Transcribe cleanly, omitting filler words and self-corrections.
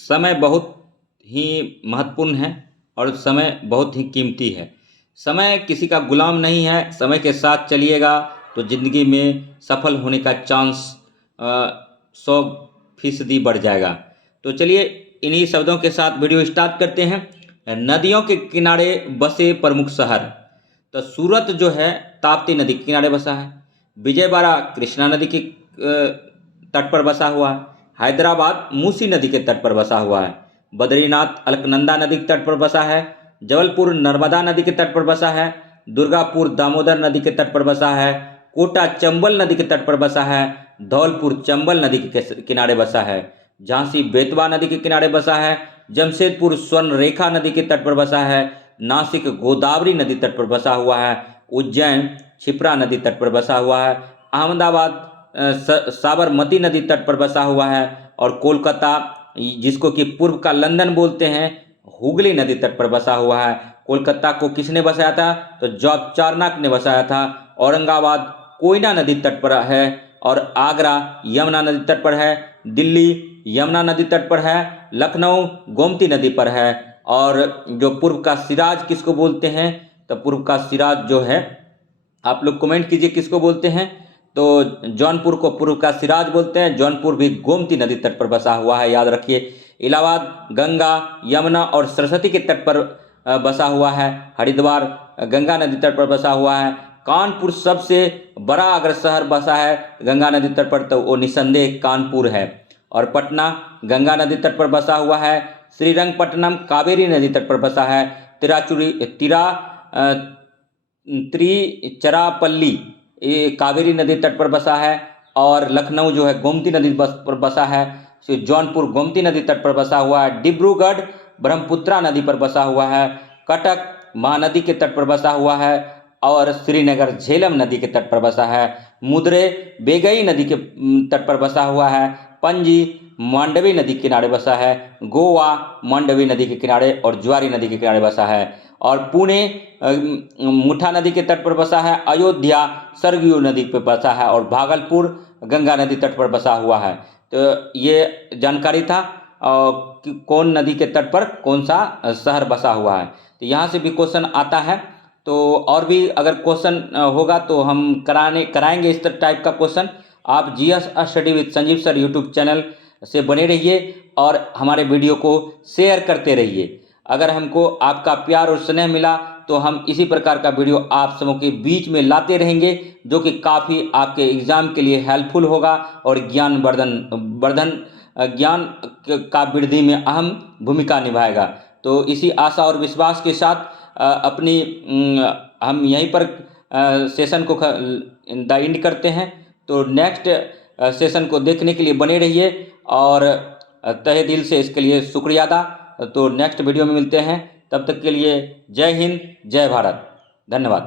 समय बहुत ही महत्वपूर्ण है और समय बहुत ही कीमती है। समय किसी का गुलाम नहीं है। समय के साथ चलिएगा तो ज़िंदगी में सफल होने का चांस 100% बढ़ जाएगा। तो चलिए इन्हीं शब्दों के साथ वीडियो स्टार्ट करते हैं। नदियों के किनारे बसे प्रमुख शहर। तो सूरत जो है ताप्ती नदी के किनारे बसा है। विजयवाड़ा कृष्णा नदी के तट पर बसा हुआ है। हैदराबाद मूसी नदी के तट पर बसा हुआ है। बद्रीनाथ अलकनंदा नदी के तट पर बसा है। जबलपुर नर्मदा नदी के तट पर बसा है। दुर्गापुर दामोदर नदी के तट पर बसा है। कोटा चंबल नदी के तट पर बसा है। धौलपुर चंबल नदी के किनारे बसा है। झांसी बेतवा नदी के किनारे बसा है। जमशेदपुर स्वर्ण रेखा नदी के तट पर बसा है। नासिक गोदावरी नदी तट पर बसा हुआ है। उज्जैन क्षिप्रा नदी तट पर बसा हुआ है। अहमदाबाद साबरमती नदी तट पर बसा हुआ है। और कोलकाता जिसको कि पूर्व का लंदन बोलते हैं, हुगली नदी तट पर बसा हुआ है। कोलकाता को किसने बसाया था? तो जॉर्ज चार्नक ने बसाया था। औरंगाबाद कोयना नदी तट पर है और आगरा यमुना नदी तट पर है। दिल्ली यमुना नदी तट पर है। लखनऊ गोमती नदी पर है। और जो पूर्व का सिराज किसको बोलते हैं? तो पूर्व का सिराज जो है, आप लोग कमेंट कीजिए किसको बोलते हैं। तो जौनपुर को पूर्व का सिराज बोलते हैं। जौनपुर भी गोमती नदी तट पर बसा हुआ है, याद रखिए। इलाहाबाद गंगा यमुना और सरस्वती के तट पर बसा हुआ है। हरिद्वार गंगा नदी तट पर बसा हुआ है। कानपुर सबसे बड़ा अगर शहर बसा है गंगा नदी तट पर तो वो निसंदेह कानपुर है। और पटना गंगा नदी तट पर बसा हुआ है। श्रीरंगपट्टनम कावेरी नदी तट पर बसा है। तिरुचिरापल्ली ये कावेरी नदी तट पर बसा है। और लखनऊ जो है गोमती नदी पर बसा है। जौनपुर गोमती नदी तट पर बसा हुआ है। डिब्रूगढ़ ब्रह्मपुत्रा नदी पर बसा हुआ है। कटक महानदी के तट पर बसा हुआ है। और श्रीनगर झेलम नदी के तट पर बसा है। मुद्रे बेगई नदी के तट पर बसा हुआ है। पणजी मांडवी नदी के किनारे बसा है। गोवा मांडवी नदी के किनारे और ज्वारी नदी के किनारे बसा है। और पुणे मुठा नदी के तट पर बसा है। अयोध्या सरयू नदी पर बसा है। और भागलपुर गंगा नदी तट पर बसा हुआ है। तो ये जानकारी था कि कौन नदी के तट पर कौन सा शहर बसा हुआ है। तो यहाँ से भी क्वेश्चन आता है। तो और भी अगर क्वेश्चन होगा तो हम कराएंगे इस टाइप का क्वेश्चन। आप GS study with Sanjeev sir YouTube channel से बने रहिए और हमारे वीडियो को शेयर करते रहिए। अगर हमको आपका प्यार और स्नेह मिला तो हम इसी प्रकार का वीडियो आप सबों के बीच में लाते रहेंगे, जो कि काफ़ी आपके एग्ज़ाम के लिए हेल्पफुल होगा और ज्ञान का वृद्धि में अहम भूमिका निभाएगा। तो इसी आशा और विश्वास के साथ हम यहीं पर सेशन को द एंड करते हैं। तो नेक्स्ट सेशन को देखने के लिए बने रहिए और तहे दिल से इसके लिए शुक्रिया अदा। तो नेक्स्ट वीडियो में मिलते हैं, तब तक के लिए जय हिंद जय भारत, धन्यवाद।